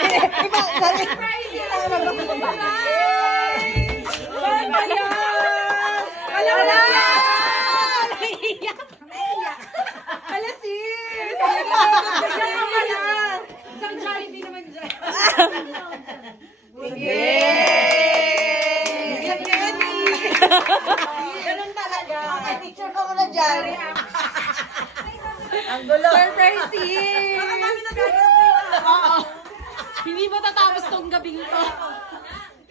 Iba, sorry. Wala! Wala sis! Isang Jollibee naman dyan. Ganun talaga. Picture ka muna dyan. Ang gulo. Surprise sis! Baka kami nagkakaroon. Oo. Hindi matatapos tong gabing to.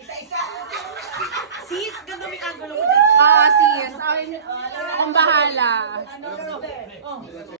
Isa-isa. Sis, ganda may angulo ko dyan. Sis. Akong bahala.